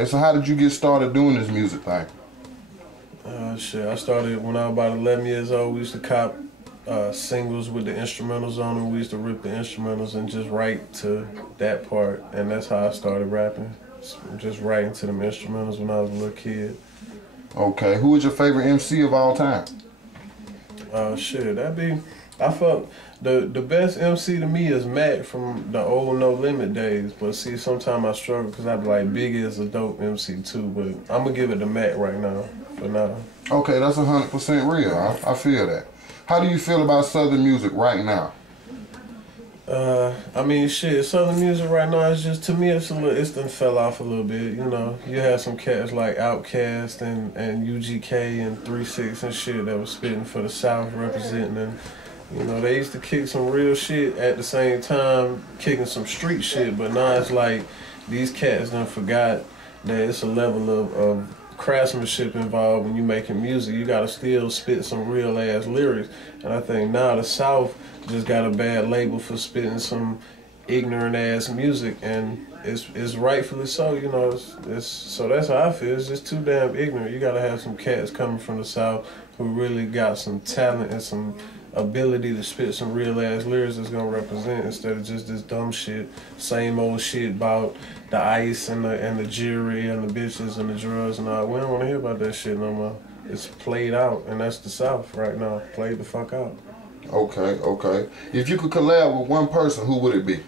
Okay, so how did you get started doing this music thing? Shit, I started when I was about 11 years old. We used to cop singles with the instrumentals on them. We used to rip the instrumentals and just write to that part. And that's how I started rapping. Just writing to them instrumentals when I was a little kid. Okay, who is your favorite MC of all time? Shit, I felt the best MC to me is Mac from the old No Limit days. But see, sometimes I struggle because I be like, Biggie is a dope MC too. But I'm gonna give it to Mac right now, for now. Okay, that's 100% real. I feel that. How do you feel about Southern music right now? I mean, shit, Southern music right now is just, to me, it's done fell off a little bit, you know. You have some cats like Outkast and UGK and 3 6 and shit that was spitting for the South, representing them. You know, they used to kick some real shit at the same time, kicking some street shit, but now it's like these cats done forgot that it's a level of craftsmanship involved when you making music. You gotta still spit some real ass lyrics. And I think now the South just got a bad label for spitting some ignorant ass music, and it's rightfully so, you know. So that's how I feel. It's just too damn ignorant. You gotta have some cats coming from the South who really got some talent and some ability to spit some real ass lyrics that's gonna represent, instead of just this dumb shit, same old shit about the ice and the jewelry and the bitches and the drugs and all. We don't want to hear about that shit no more. It's played out, and that's the South right now. Played the fuck out. Okay. If you could collab with one person, who would it be?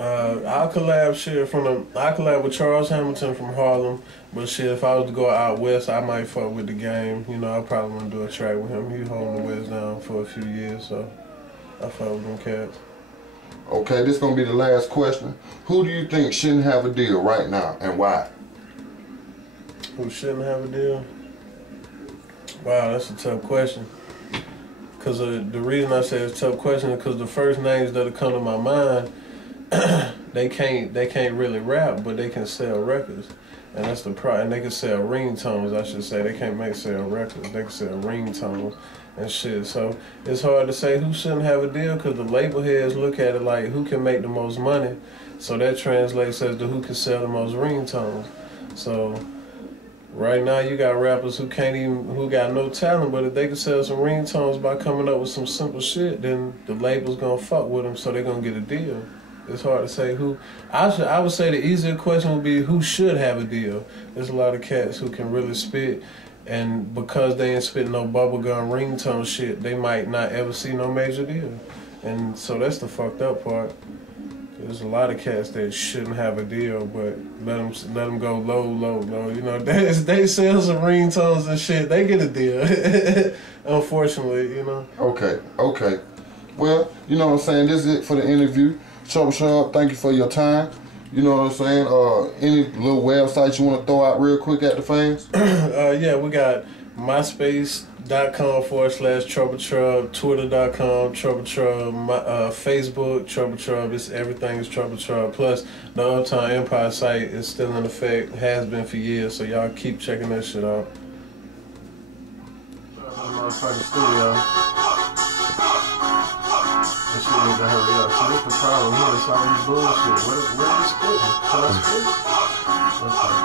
I'll collab I collab with Charles Hamilton from Harlem, but shit, if I was to go out west, I might fuck with The Game. You know, I probably want to do a track with him. He holding the West down for a few years, so I fuck with them cats. Okay, this is gonna be the last question. Who do you think shouldn't have a deal right now, and why? Who shouldn't have a deal? Wow, that's a tough question. Cause the reason I say it's a tough question is because the first names that'll come to my mind, they can't really rap, but they can sell records, and that's the problem. And they can sell ringtones, I should say. They can't sell records. They can sell ringtones and shit. So it's hard to say who shouldn't have a deal, because the label heads look at it like who can make the most money. So that translates as to who can sell the most ringtones. So right now you got rappers who got no talent, but if they can sell some ringtones by coming up with some simple shit, then the label's gonna fuck with them, so they're gonna get a deal. It's hard to say who. I would say the easier question would be who should have a deal. There's a lot of cats who can really spit, and because they ain't spitting no bubblegum ringtone shit, they might not ever see no major deal. And so that's the fucked up part. There's a lot of cats that shouldn't have a deal, but let them go low. You know, they sell some ringtones and shit, they get a deal. Unfortunately, you know. Okay. Well, you know what I'm saying. This is it for the interview. Trubb, thank you for your time. You know what I'm saying? Any little websites you want to throw out real quick at the fans? Yeah, we got myspace.com/Trubb, Twitter.com Trubb, Facebook Trubb. Everything is Trubb. Plus, the Uptown Empire site is still in effect, has been for years, so y'all keep checking that shit out. Motherfucking studio. This shit need to hurry up. See, this the problem here. It's all this bullshit. Where is spitting? Can I spit? Okay.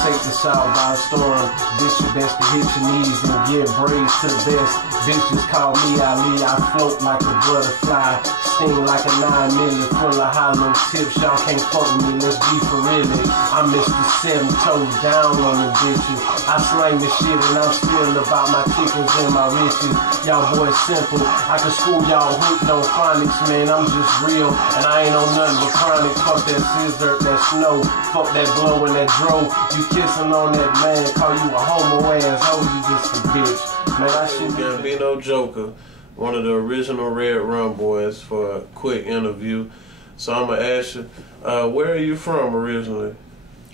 Take the South by storm. This your best to hit your knees and give brains to the best. Bitches call me Ali. I float like a butterfly. Sting like a 9 million full of hollow tips. Y'all can't fuck with me. Let's be for real. I'm Mr. 7 toes down on the bitches. I slang the shit and I'm still about my chickens and my riches. Y'all boys simple. I can school y'all hooked on phonics, man. I'm just real and I ain't on nothing but chronic. Fuck that scissor, that snow. Fuck that blow and that dro. You kissing on that man, call you a homo ass hoe, you just a bitch. Man, I should be Gambino Joker, one of the original RedRum Boyz, for a quick interview. So I'm gonna ask you, where are you from originally?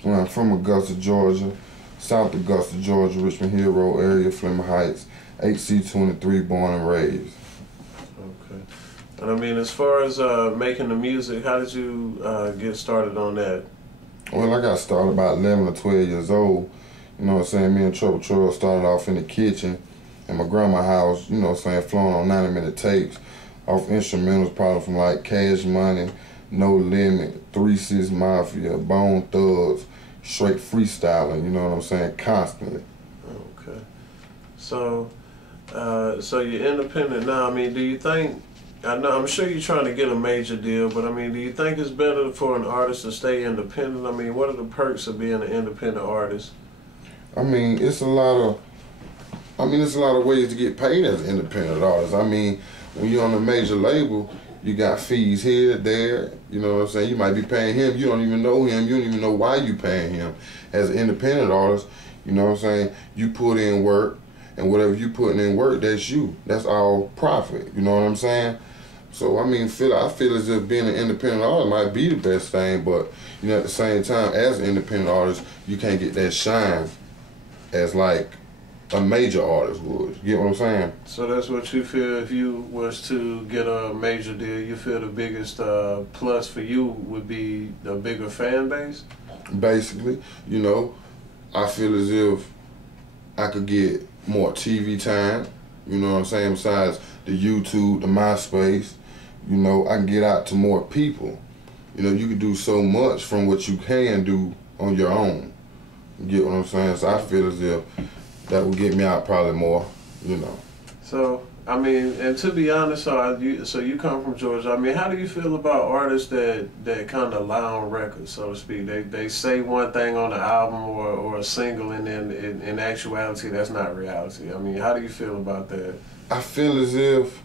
Well, I'm from Augusta, Georgia, South Augusta, Georgia, Richmond Hill Road area, Fleming Heights, HC23, born and raised. Okay. And I mean, as far as making the music, how did you get started on that? Well, I got started about 11 or 12 years old. You know what I'm saying? Me and Trubb started off in the kitchen in my grandma's house, you know what I'm saying, flowing on 90-minute tapes off instrumentals, probably from like Cash Money, No Limit, 3-6 Mafia, Bone Thugs, straight freestyling, you know what I'm saying, constantly. Okay. So, so you're independent now. I mean, do you think, I'm sure you're trying to get a major deal, but I mean, do you think it's better for an artist to stay independent? I mean, what are the perks of being an independent artist? I mean, it's a lot of ways to get paid as an independent artist. I mean, when you're on a major label, you got fees here, there, you know what I'm saying? You might be paying him, you don't even know him, you don't even know why you paying him. As an independent artist, you know what I'm saying? You put in work, and whatever you putting in work, that's you. That's all profit, you know what I'm saying? So, I mean, I feel as if being an independent artist might be the best thing, but, you know, at the same time, as an independent artist, you can't get that shine as, like, a major artist would. You get what I'm saying? So that's what you feel if you was to get a major deal, you feel the biggest plus for you would be the bigger fan base? Basically, you know, I feel as if I could get more TV time, you know what I'm saying, besides the YouTube, the MySpace, you know, I can get out to more people. You know, you can do so much from what you can do on your own. You get what I'm saying? So I feel as if that would get me out probably more, you know. So, I mean, and to be honest, so you come from Georgia. I mean, how do you feel about artists that kind of lie on records, so to speak? They say one thing on an album or a single, and then in actuality, that's not reality. I mean, how do you feel about that? I feel as if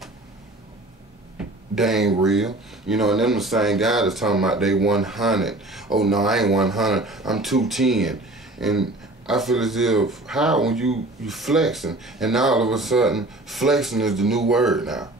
they ain't real. You know, and them the same guy that's talking about they 100. Oh, no, I ain't 100. I'm 210. And I feel as if, how when you flexing, and now all of a sudden, flexing is the new word now.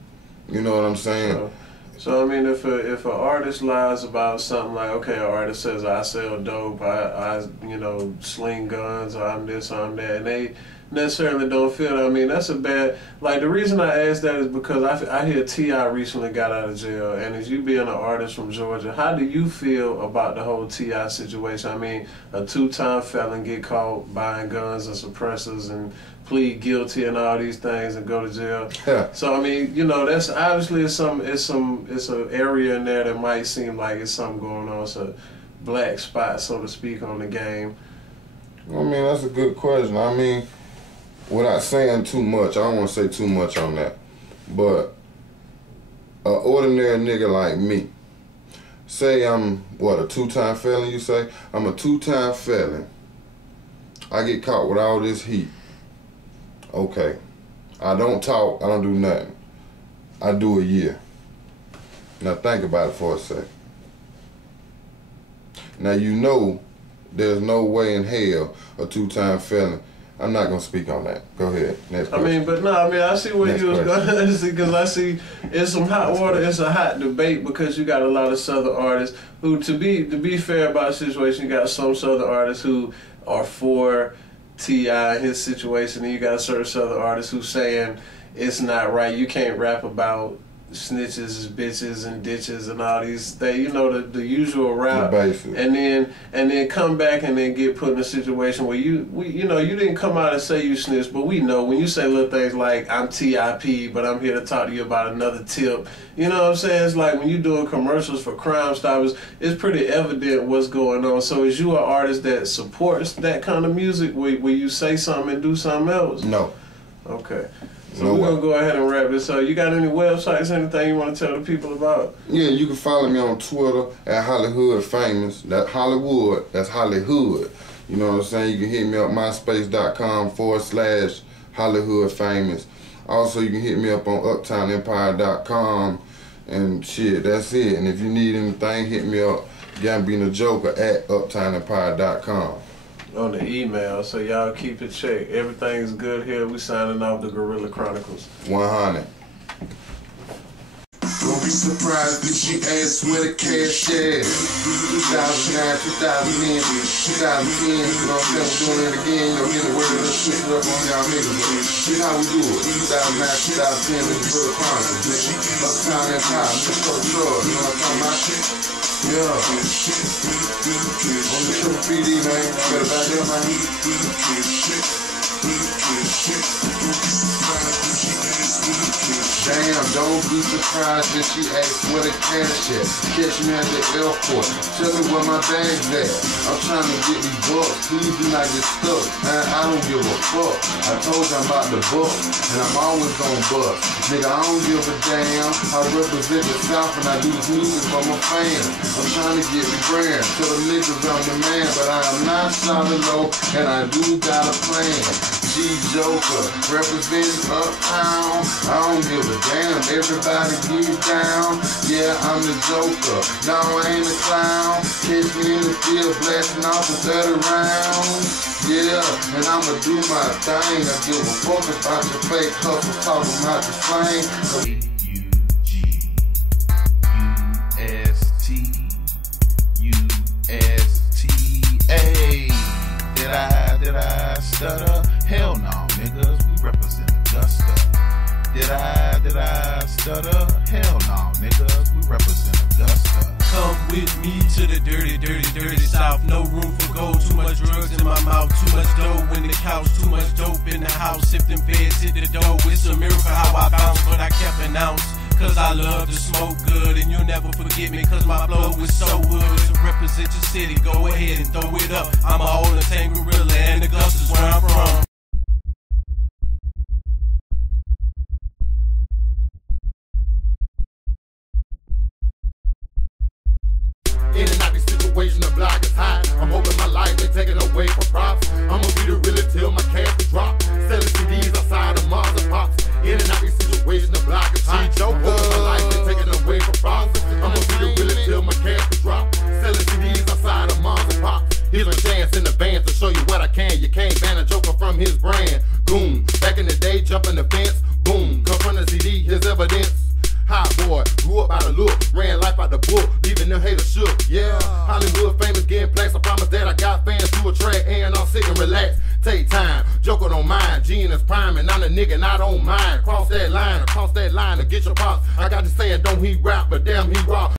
You know what I'm saying? So I mean, if an artist lies about something like, okay, an artist says, I sell dope, I you know, sling guns, or I'm this, I'm that, and they necessarily don't feel that. I mean, that's a bad, like, the reason I ask that is because I hear T.I. recently got out of jail, and as you being an artist from Georgia, how do you feel about the whole T.I. situation? I mean, a 2-time felon get caught buying guns and suppressors and plead guilty and all these things and go to jail. Yeah. So I mean, you know, that's obviously it's an area in there that might seem like it's something going on. It's a black spot, so to speak, on the game. I mean, that's a good question. I mean, without saying too much, I don't want to say too much on that, but an ordinary nigga like me, say I'm, what, a 2-time felon, you say? I'm a 2-time felon. I get caught with all this heat. Okay. I don't talk, I don't do nothing. I do a year. Now think about it for a sec. Now you know there's no way in hell a 2-time felon. I'm not gonna speak on that. Go ahead. Next question. I mean, but no, I mean, I see where you was going, because I see it's some hot water. It's a hot debate because you got a lot of Southern artists who, to be fair about the situation, you got some Southern artists who are for T.I. his situation, and you got certain Southern artists who saying it's not right. You can't rap about snitches, bitches, and ditches, and all these things. You know, the usual rap, and then come back and then get put in a situation where you know, you didn't come out and say you snitched, but we know when you say little things like I'm T.I.P., but I'm here to talk to you about another tip. You know what I'm saying? It's like when you're doing commercials for Crime Stoppers, it's pretty evident what's going on. So is you an artist that supports that kind of music where you say something and do something else? No. Okay. So we're going to go ahead and wrap this up. You got any websites, anything you want to tell the people about? Yeah, you can follow me on Twitter at Hollywood Famous. That's Hollywood. That's Hollywood. You know what I'm saying? You can hit me up myspace.com/Hollywood Famous. Also, you can hit me up on uptownempire.com and shit, that's it. And if you need anything, hit me up Gambino Joker at uptownempire.com. On the email, so y'all keep it checked. Everything's good here. We signing off the Gorilla Chronicles. 100. Don't be surprised if she asks where the cash at. 2009, 2010, 2010, you know what I'm saying? We're doing it again, you know, get the word of the switch it up on y'all niggas. This how we do it. 2009, 2010, the Gorilla Chronicles, nigga. Uptown Empire, Mr. Trubb, you know what I'm talking about? Yeah. On the Trubb PD, man. Better back there, man. Damn, don't be surprised if she asks where the cash at. Catch me at the airport, tell me where my bag's at. I'm trying to get these bucks, please do not get stuck. Man, I don't give a fuck. I told you I'm about the buck, and I'm always gon' bust. Nigga, I don't give a damn. I represent the South and I do this music for my fans. I'm trying to get the grand. Tell the niggas I'm the man, but I am not solid low, and I do got a plan. G Joker, representing uptown. I don't give a damn, everybody get down. Yeah, I'm the Joker, no I ain't a clown. Catch me in the field, blasting off the 30 rounds. Yeah, and I'ma do my thing. I give a fuck about your fake hustle, talking about the slang. USTA. Did I stutter? Hell no, niggas, we represent Augusta. Did I stutter? Hell no, niggas, we represent Augusta. Come with me to the dirty, dirty, dirty South. No room for gold, too much drugs in my mouth, too much dough in the couch, too much dope in the house. If them feds hit the dough, it's a miracle how I bounce, but I kept an ounce. Cause I love to smoke good, and you'll never forget me, cause my flow is so good. To represent your city, go ahead and throw it up. I'm a whole and gorilla, and Augusta's where I'm from. In and out these situations, the block is hot. I'm hoping my life ain't taken away from props. I'ma be the realest till my cash is drop. Selling CDs outside of Mars and Pops. In and out these situations, the block is hot. I'm hoping my life ain't taken away from props. I'ma be the realest till my cash is drop. Selling CDs outside of Mars and Pops. Here's a chance in the band to show you what I can. You can't ban a Joker from his brand. Goon, back in the day, jumping the fence. Boom, come from the CD, here's evidence. Hot boy, grew up by the look, ran life out the book, leaving them haters shook. Yeah, Hollywood famous, getting plaques. I promise that I got fans to attract, and I'm sick and relax. Take time, Joker don't mind. G in his prime, and I'm the nigga, and I don't mind. Cross that line to get your pops. I got to saying, don't he rap, but damn he rock.